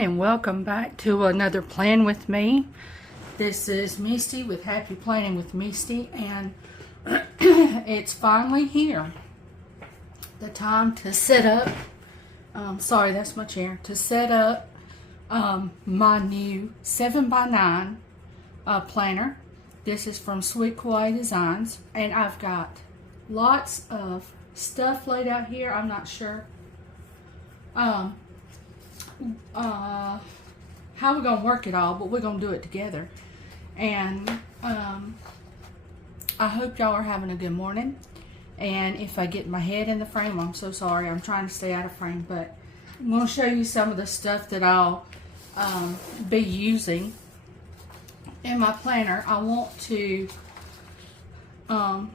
and welcome back to another Plan With Me. This is Misty with Happy Planning with Misty, and it's finally here. The time to set up, sorry that's my chair, to set up my new 7x9 planner. This is from Sweet Kawaii Designs, and I've got lots of stuff laid out here. I'm not sure how we're gonna work it all, but we're gonna do it together. And I hope y'all are having a good morning. And if I get my head in the frame, I'm so sorry. I'm trying to stay out of frame, but I'm gonna show you some of the stuff that I'll be using in my planner. I want to I'm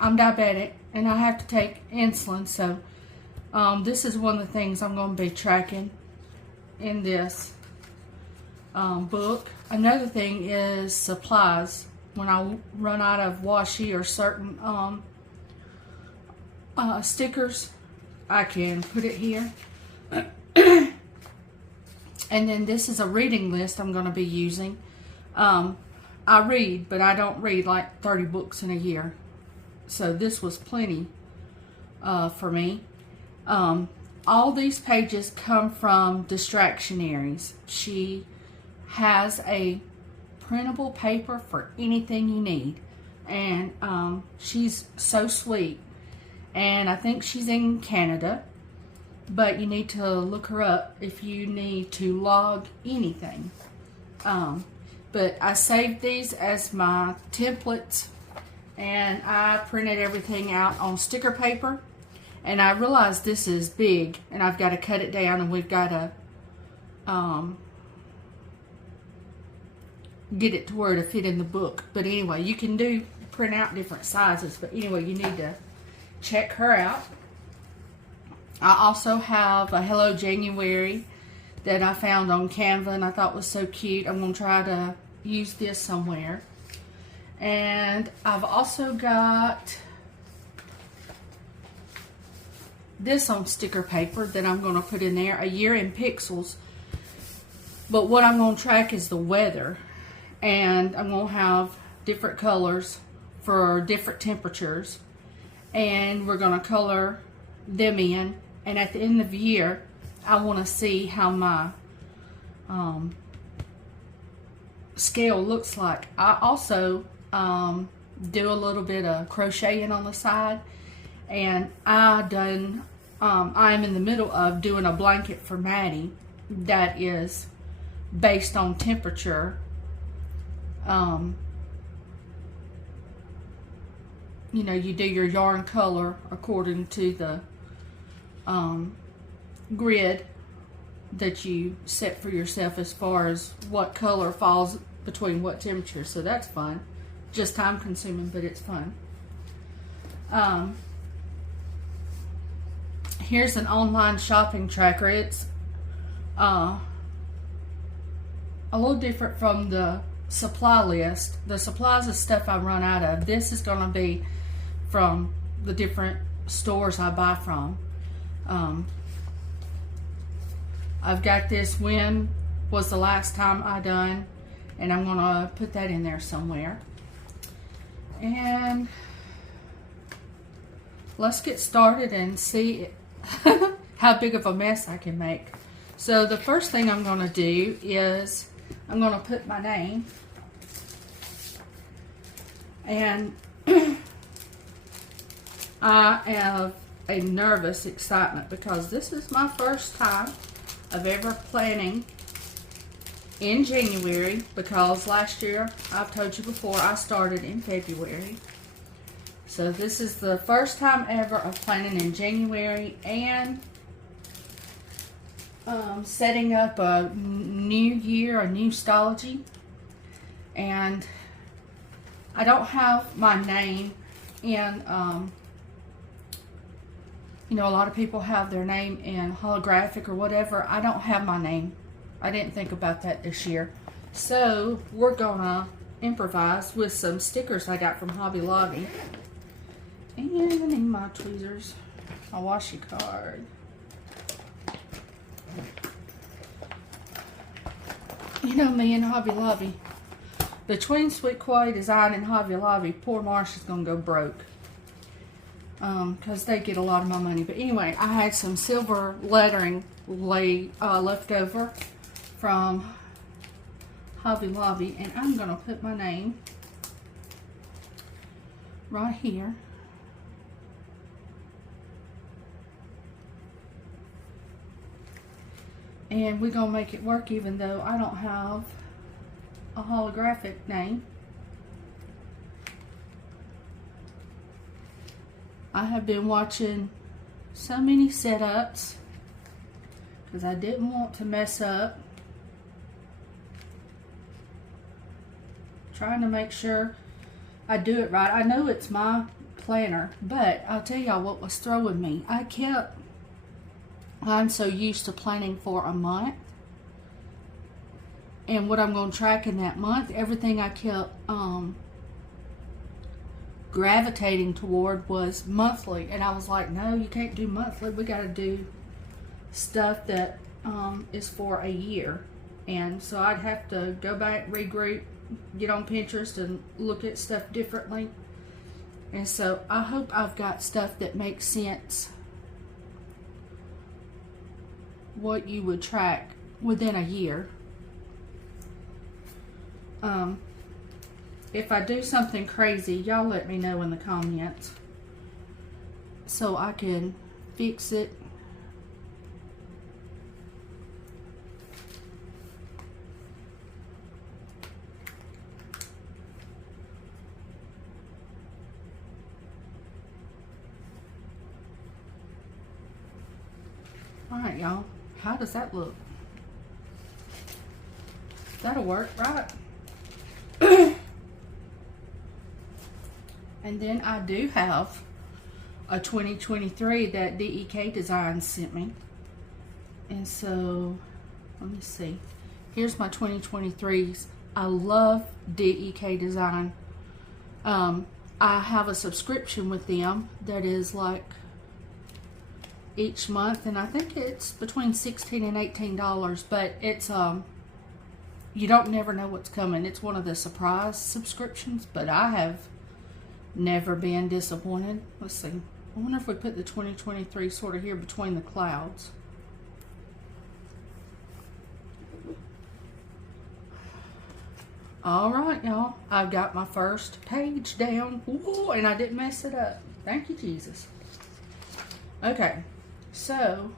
diabetic and I have to take insulin, so this is one of the things I'm going to be tracking in this book. Another thing is supplies. When I run out of washi or certain stickers, I can put it here. And then this is a reading list I'm going to be using. I read, but I don't read like 30 books in a year. So this was plenty for me. All these pages come from Distractionaries. She has a printable paper for anything you need. And she's so sweet. And I think she's in Canada. But you need to look her up if you need to log anything. But I saved these as my templates. And I printed everything out on sticker paper. And I realized this is big, and I've got to cut it down, and we've got to get it to where to fit in the book. But anyway, you can print out different sizes. But anyway, you need to check her out. I also have a Hello January that I found on Canva, and I thought was so cute. I'm going to try to use this somewhere. And I've also got this on sticker paper that I'm going to put in there, a year in pixels. But what I'm going to track is the weather. And I'm going to have different colors for different temperatures. And we're going to color them in. And at the end of the year, I want to see how my scale looks like. I also do a little bit of crocheting on the side. And I'm in the middle of doing a blanket for Maddie that is based on temperature. You know, you do your yarn color according to the grid that you set for yourself as far as what color falls between what temperature. So that's fun. Just time consuming, but it's fun. Here's an online shopping tracker. It's a little different from the supply list. The supplies is stuff I run out of. This is going to be from the different stores I buy from. I've got this when was the last time I done, and I'm going to put that in there somewhere. And let's get started and see how big of a mess I can make. So the first thing I'm going to do is I'm going to put my name, and I have a nervous excitement because this is my first time of ever planning in January, because last year, I've told you before, I started in February. So this is the first time ever of planning in January and setting up a new year, a new stology. And I don't have my name in, you know, a lot of people have their name in holographic or whatever. I don't have my name. I didn't think about that this year. So we're gonna improvise with some stickers I got from Hobby Lobby. And I need my tweezers, my washi card. You know me and Hobby Lobby. Between Sweet Kawaii Design and Hobby Lobby, poor Marsha's gonna go broke. Because they get a lot of my money. But anyway, I had some silver lettering left over from Hobby Lobby, and I'm gonna put my name right here. And we're gonna make it work even though I don't have a holographic name. I have been watching so many setups because I didn't want to mess up. Trying to make sure I do it right. I know it's my planner, but I'll tell y'all what was throwing me. I'm so used to planning for a month. And what I'm going to track in that month, everything I kept gravitating toward was monthly. And I was like, no, you can't do monthly. We got to do stuff that is for a year. And so I'd have to go back, regroup, get on Pinterest and look at stuff differently. And so I hope I've got stuff that makes sense, what you would track within a year. If I do something crazy, y'all let me know in the comments so I can fix it. Alright, y'all. How does that look? That'll work, right? And then I do have a 2023 that DEK Designs sent me. And so, let me see. Here's my 2023s. I love DEK Design. I have a subscription with them that is like each month, and I think it's between $16 and $18, but it's you don't never know what's coming. It's one of the surprise subscriptions, but I have never been disappointed. Let's see. I wonder if we put the 2023 sort of here between the clouds. All right, y'all. I've got my first page down. Ooh, and I didn't mess it up. Thank you, Jesus. Okay. So,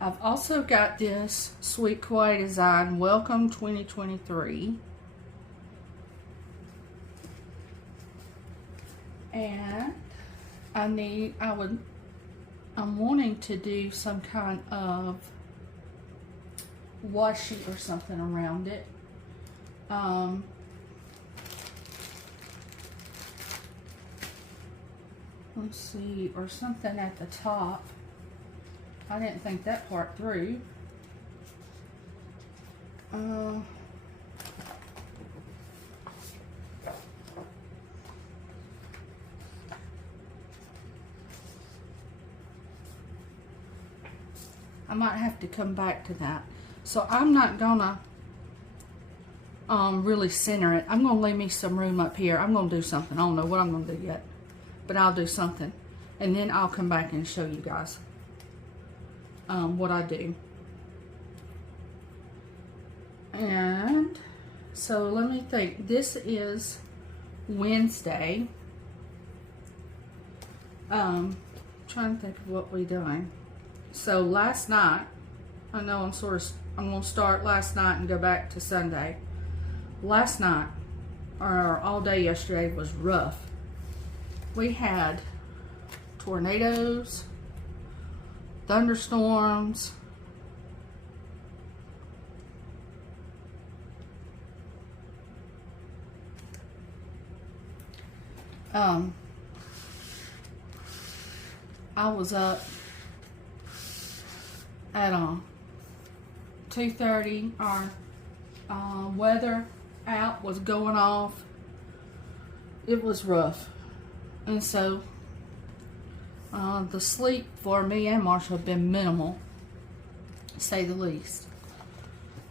I've also got this Sweet Kawaii Design Welcome 2023. And I'm wanting to do some kind of washi or something around it. Let's see, or something at the top. I didn't think that part through. I might have to come back to that. So I'm not gonna really center it. I'm gonna leave me some room up here. I'm gonna do something. I don't know what I'm gonna do yet, but I'll do something, and then I'll come back and show you guys what I do. And so let me think. This is Wednesday. Trying to think of what we're doing. So last night, I know I'm gonna start last night and go back to Sunday. Last night, or all day yesterday, was rough. We had tornadoes, thunderstorms, I was up at 2:30. Our weather out was going off. It was rough, and so the sleep for me and Marsha have been minimal, to say the least.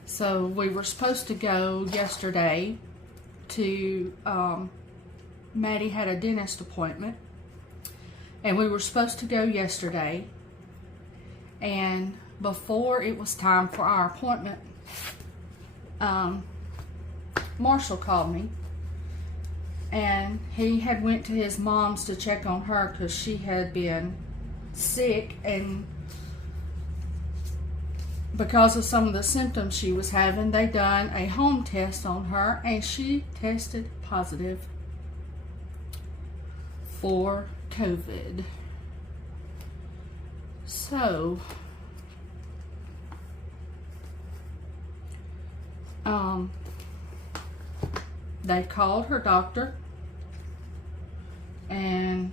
So we were supposed to go yesterday to, Maddie had a dentist appointment, and we were supposed to go yesterday, and before it was time for our appointment, Marshall called me, and he had went to his mom's to check on her because she had been sick, and because of some of the symptoms she was having, they done a home test on her, and she tested positive for COVID. So, they called her doctor, and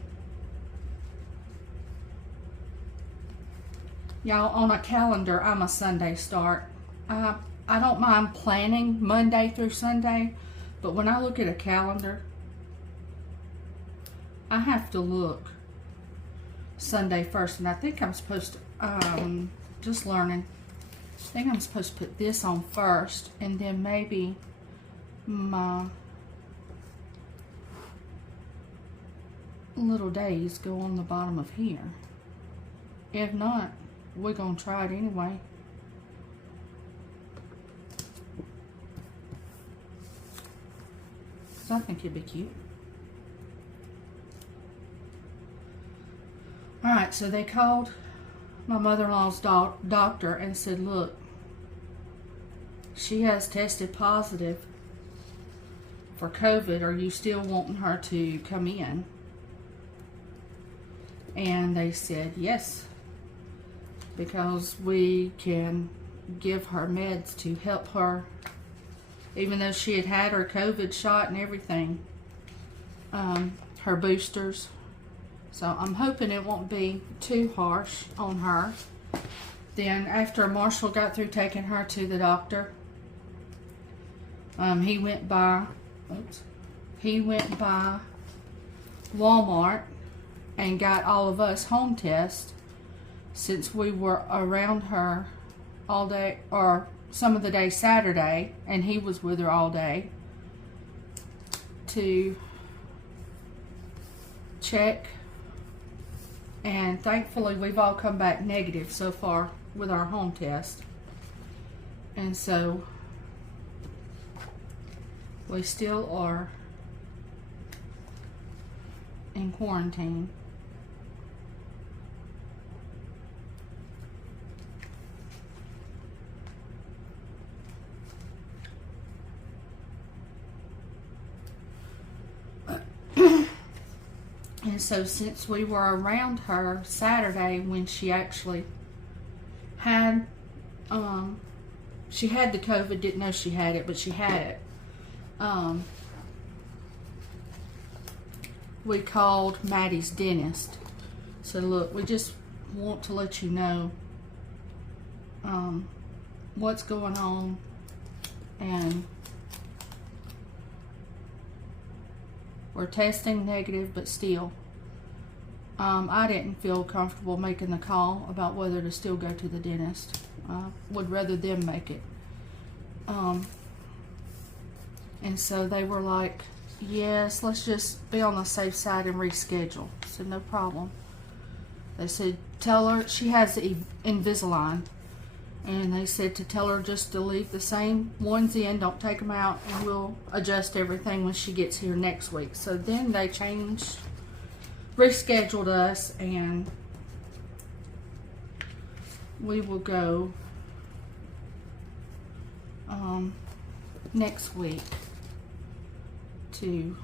y'all, on a calendar, I'm a Sunday start. I don't mind planning Monday through Sunday, but when I look at a calendar, I have to look Sunday first, and I think I'm supposed to, just learning, I think I'm supposed to put this on first, and then maybe my little days go on the bottom of here. If not, we're gonna try it anyway. So I think it'd be cute. Alright, so they called my mother-in-law's doctor and said, look, she has tested positive for COVID. Are you still wanting her to come in? And they said yes, because we can give her meds to help her, even though she had had her COVID shot and everything, her boosters. So I'm hoping it won't be too harsh on her. Then after Marshall got through taking her to the doctor, he went by Walmart and got all of us home tests, since we were around her all day, or some of the day Saturday, and he was with her all day to check. And thankfully we've all come back negative so far with our home test, and so we still are in quarantine. And so since we were around her Saturday when she actually had, she had the COVID, didn't know she had it, but she had it. We called Maddie's dentist. So look, we just want to let you know what's going on, and we're testing negative, but still, I didn't feel comfortable making the call about whether to still go to the dentist. Would rather them make it. And so they were like, yes, let's just be on the safe side and reschedule. I said, no problem. They said, tell her she has the Invisalign. And they said to tell her just to leave the same ones in, don't take them out, and we'll adjust everything when she gets here next week. So then they rescheduled us, and we will go next week to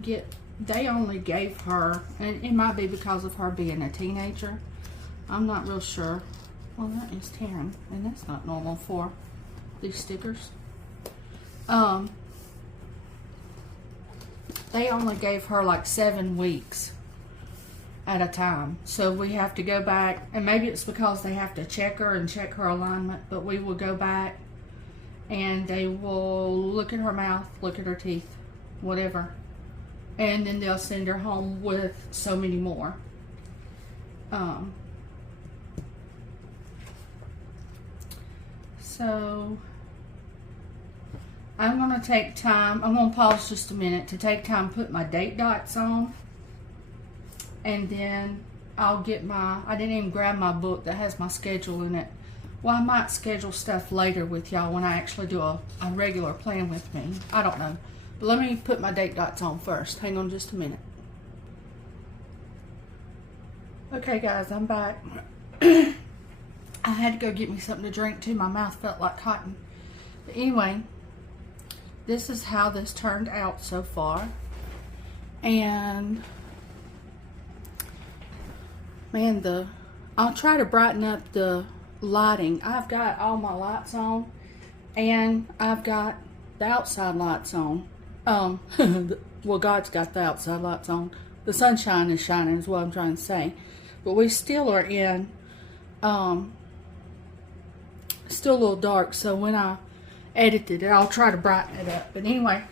get, they only gave her, and it might be because of her being a teenager, I'm not real sure. Well, that is tearing, and that's not normal for these stickers. They only gave her like 7 weeks at a time. So we have to go back, and maybe it's because they have to check her and check her alignment, but we will go back and they will look at her mouth, look at her teeth, whatever. And then they'll send her home with so many more. So I'm going to take time, I'm going to pause just a minute to take time, put my date dots on, and then I'll get my, I didn't even grab my book that has my schedule in it. Well, I might schedule stuff later with y'all when I actually do a regular plan with me. I don't know. But let me put my date dots on first. Hang on just a minute. Okay guys, I'm back. I had to go get me something to drink too. My mouth felt like cotton. But anyway, this is how this turned out so far. And man, I'll try to brighten up the lighting. I've got all my lights on, and I've got the outside lights on. Well, God's got the outside lights on. The sunshine is shining is what I'm trying to say. But we still are in, still a little dark, so when I edited it, I'll try to brighten it up. But anyway,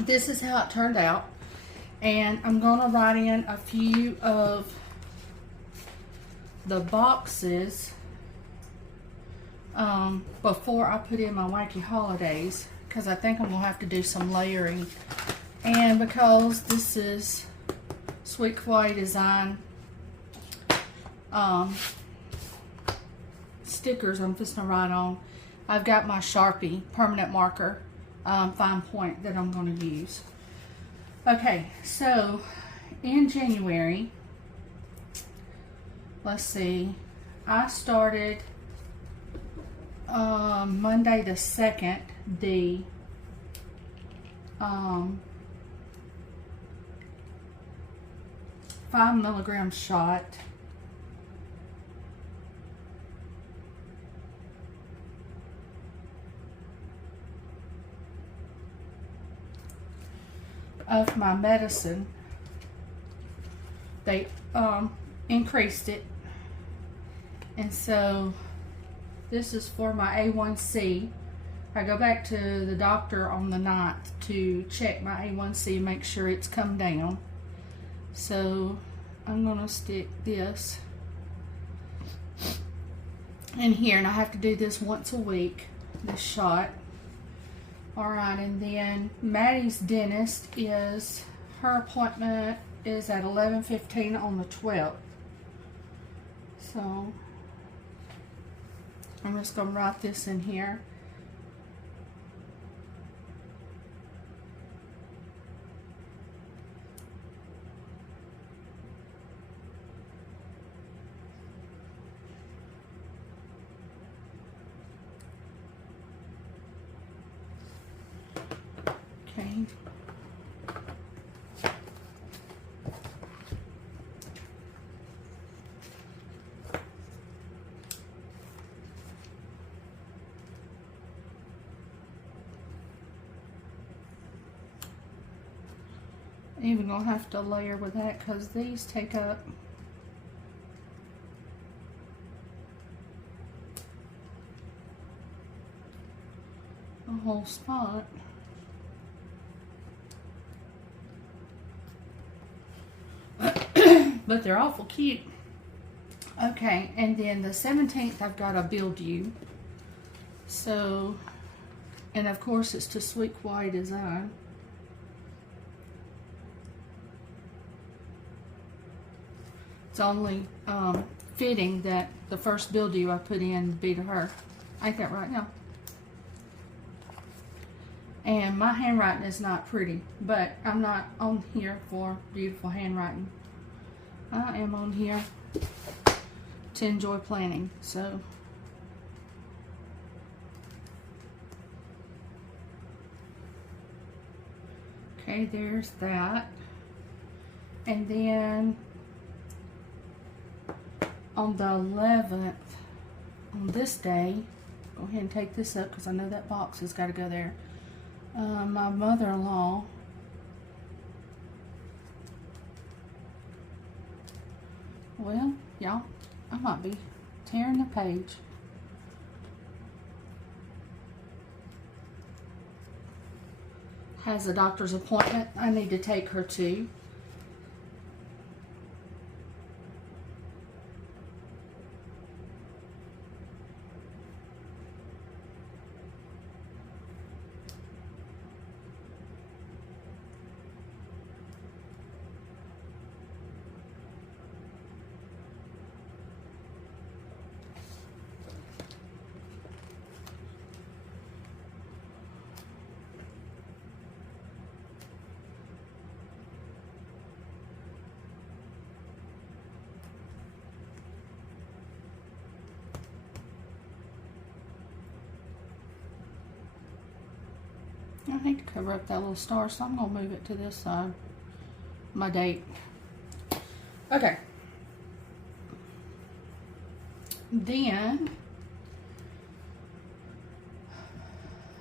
this is how it turned out. And I'm going to write in a few of the boxes before I put in my wacky holidays, because I think I'm going to have to do some layering. And because this is Sweet Kawaii Design stickers I'm just going to write on, I've got my Sharpie permanent marker fine point that I'm going to use. Okay, so in January, let's see, I started Monday the 2nd, the 5 milligram shot of my medicine. They increased it, and so this is for my A1C. I go back to the doctor on the 9th to check my A1C, make sure it's come down. So I'm gonna stick this in here, and I have to do this once a week, this shot. Alright, and then Maddie's dentist is, her appointment is at 11:15 on the 12th. So I'm just going to write this in here. Okay. Even gonna have to layer with that because these take up a whole spot. But they're awful cute. Okay, and then the 17th I've got a build you. So, and of course it's to Sweet Kawaii Design. It's only fitting that the first build you I put in be to her. Ain't that right now? And my handwriting is not pretty, but I'm not on here for beautiful handwriting. I am on here to enjoy planning, so. Okay, there's that. And then on the 11th, on this day, go ahead and take this up because I know that box has got to go there. My mother-in-law well, y'all, I might be tearing the page. Has a doctor's appointment I need to take her to. need to cover up that little star, so I'm going to move it to this side. My date. Okay. Then,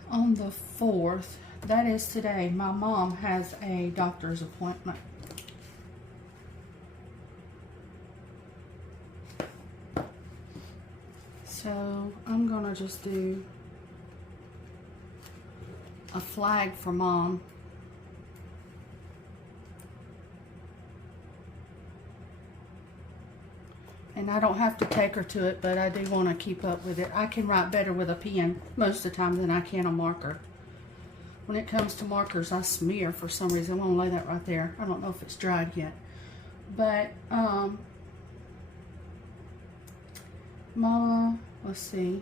on the 4th, that is today, my mom has a doctor's appointment. So, I'm going to just do a flag for Mom. And I don't have to take her to it, but I do want to keep up with it. I can write better with a pen most of the time than I can a marker. When it comes to markers, I smear for some reason. I'm going to lay that right there. I don't know if it's dried yet. But, Mama, let's see.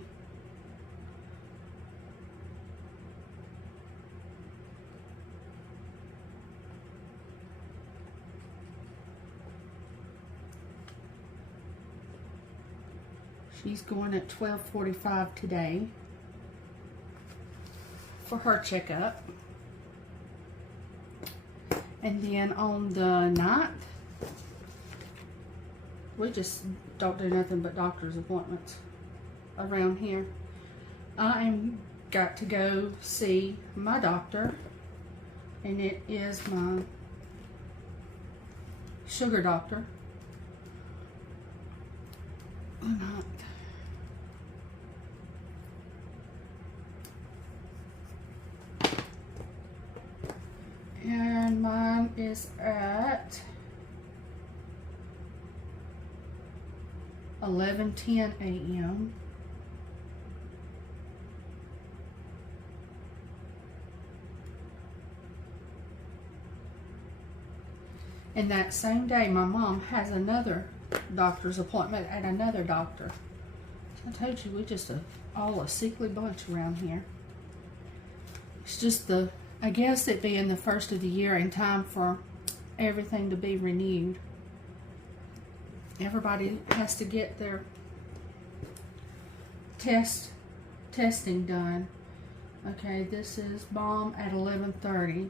She's going at 12:45 today for her checkup. And then on the 9th, we just don't do nothing but doctor's appointments around here. I am got to go see my doctor, and it is my sugar doctor. And mine is at 11:10 a.m. And that same day, my mom has another doctor's appointment at another doctor. I told you, we just all a sickly bunch around here. It's just I guess it being the first of the year in time for everything to be renewed. Everybody has to get their testing done. Okay, this is Mom at 11:30.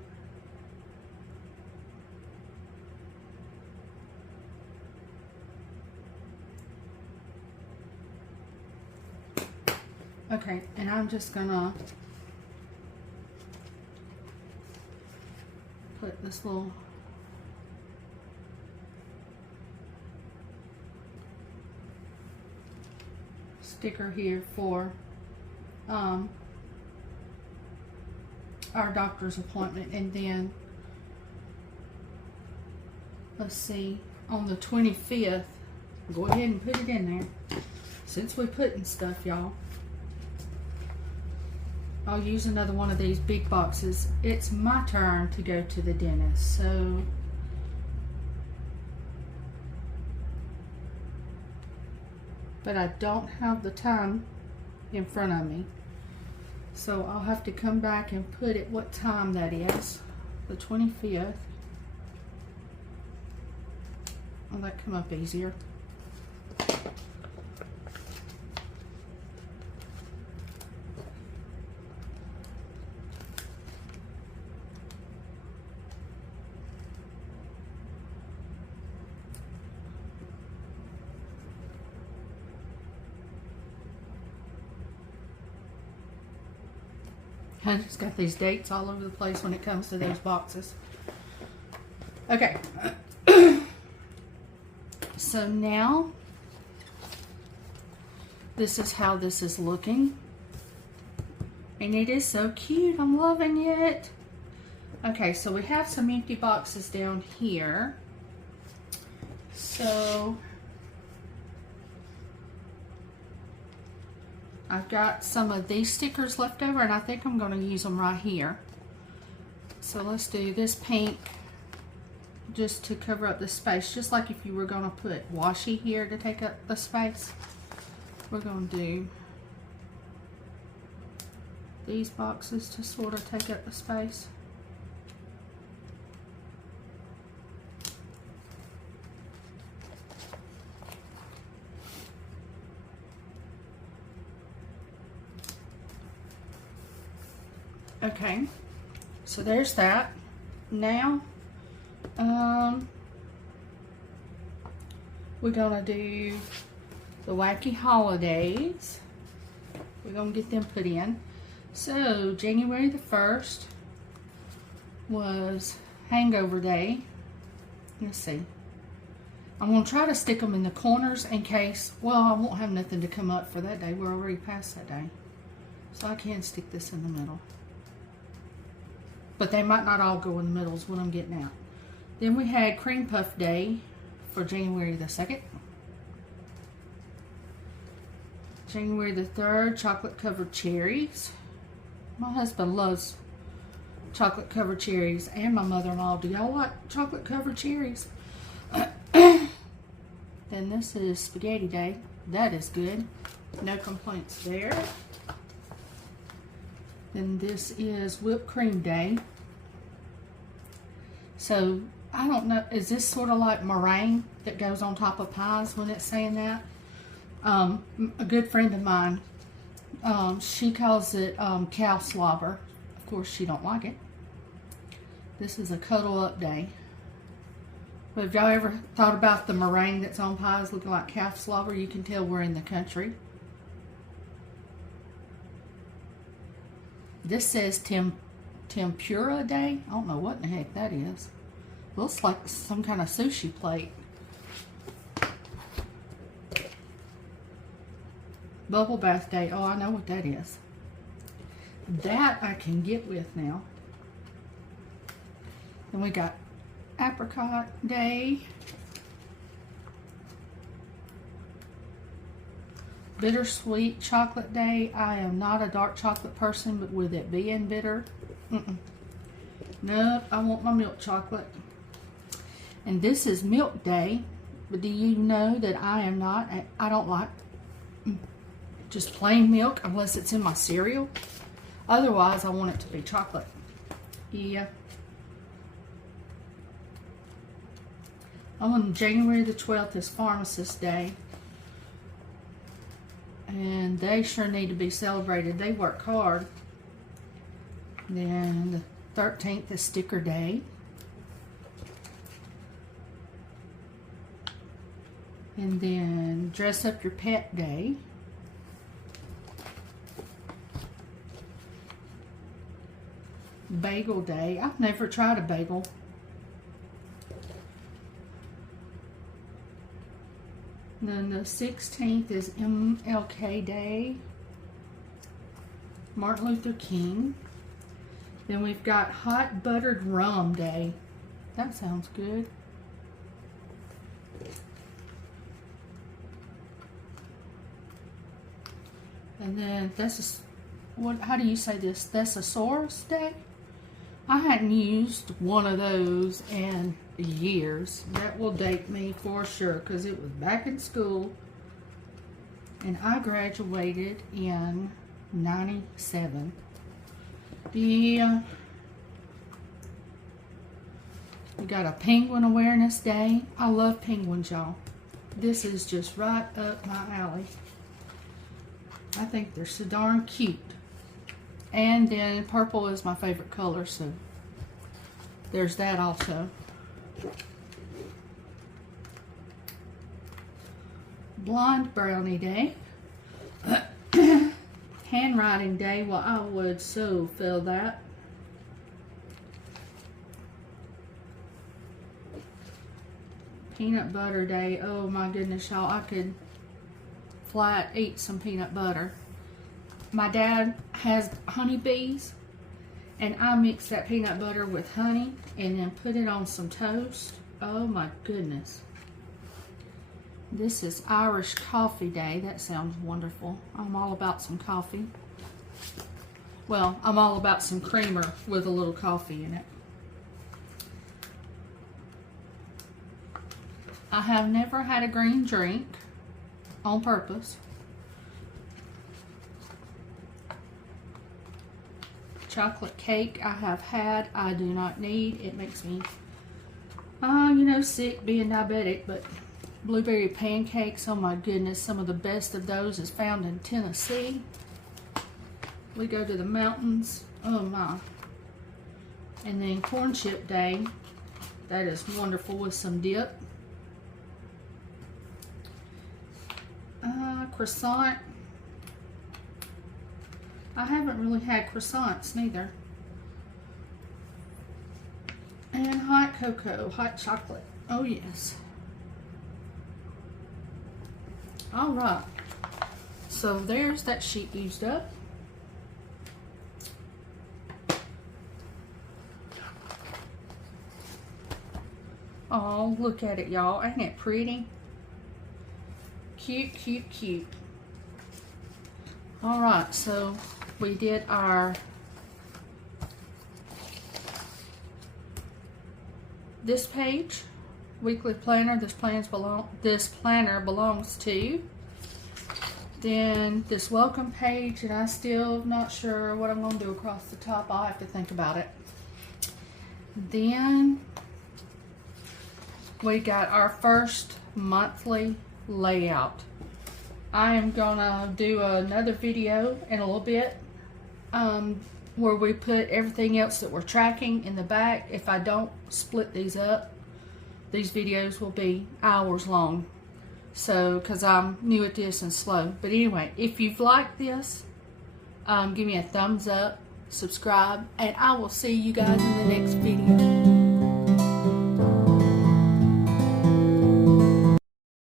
Okay, and I'm just gonna put this little sticker here for our doctor's appointment. And then let's see, on the 25th, go ahead and put it in there since we're putting stuff, y'all. I'll use another one of these big boxes. It's my turn to go to the dentist, so but I don't have the time in front of me, so I'll have to come back and put it what time that is. The 25th. Will that come up easier? I just got these dates all over the place when it comes to those boxes. Okay. So now, this is how this is looking. And it is so cute. I'm loving it. Okay, so we have some empty boxes down here. So I've got some of these stickers left over, and I think I'm going to use them right here. So let's do this pink just to cover up the space, just like if you were going to put washi here to take up the space. We're going to do these boxes to sort of take up the space. Okay, So there's that. Now, we're gonna do the wacky holidays. We're gonna get them put in. So January the 1st was Hangover Day. Let's see. I'm gonna try to stick them in the corners in case, well, I won't have nothing to come up for that day. We're already past that day. So I can stick this in the middle. But they might not all go in the middle is what I'm getting at. Then we had Cream Puff Day for January the 2nd. January the 3rd, chocolate covered cherries. My husband loves chocolate covered cherries, and my mother-in-law. Do y'all like chocolate covered cherries? Then this is Spaghetti Day. That is good. No complaints there. Then this is Whipped Cream Day. So, I don't know, is this sort of like meringue that goes on top of pies when it's saying that? A good friend of mine, she calls it cow slobber. Of course, she don't like it. This is a cuddle up day. But have y'all ever thought about the meringue that's on pies looking like calf slobber? You can tell we're in the country. This says Tempura Day. I don't know what in the heck that is. Looks like some kind of sushi plate. Bubble Bath Day. Oh, I know what that is. That I can get with now. Then we got Apricot Day. Bittersweet Chocolate Day. I am not a dark chocolate person, but with it being bitter, nope, I want my milk chocolate. And this is Milk Day, but do you know that I don't like just plain milk unless it's in my cereal. Otherwise, I want it to be chocolate. Yeah. On January the 12th is Pharmacist Day. And they sure need to be celebrated. They work hard. Then the 13th is Sticker Day. And then Dress Up Your Pet Day. Bagel Day. I've never tried a bagel. Then the 16th is MLK Day. Martin Luther King. Then we've got Hot Buttered Rum Day. That sounds good. And then how do you say this? Thesaurus Day? I hadn't used one of those in years. That will date me for sure because it was back in school and I graduated in 97. Yeah. We got a Penguin Awareness Day. I love penguins, y'all. This is just right up my alley. I think they're so darn cute. And then purple is my favorite color, so there's that also. Blonde Brownie Day. Handwriting Day. Well, I would so feel that. Peanut Butter Day. Oh my goodness, y'all. I could flat eat some peanut butter. My dad has honeybees, and I mix that peanut butter with honey and then put it on some toast. Oh my goodness. This is Irish Coffee Day. That sounds wonderful. I'm all about some coffee. Well, I'm all about some creamer with a little coffee in it. I have never had a green drink on purpose. Chocolate cake I have had. I do not need. It makes me, sick being diabetic, but blueberry pancakes, oh my goodness, some of the best of those is found in Tennessee. We go to the mountains. Oh my. And then corn chip day. That is wonderful with some dip. Croissant. I haven't really had croissants neither. And hot cocoa, hot chocolate. Oh yes. All right. So there's that sheet used up. Oh, look at it, y'all. Ain't it pretty? Cute, cute, cute. All right, so we did our this page, weekly planner. This planner belongs to. Then this welcome page, and I still not sure what I'm going to do across the top. I'll have to think about it. Then we got our first monthly layout. I am gonna do another video in a little bit where we put everything else that we're tracking in the back. If I don't split these up, these videos will be hours long. So, because I'm new at this and slow. But anyway, if you've liked this, give me a thumbs up, subscribe, and I will see you guys in the next video.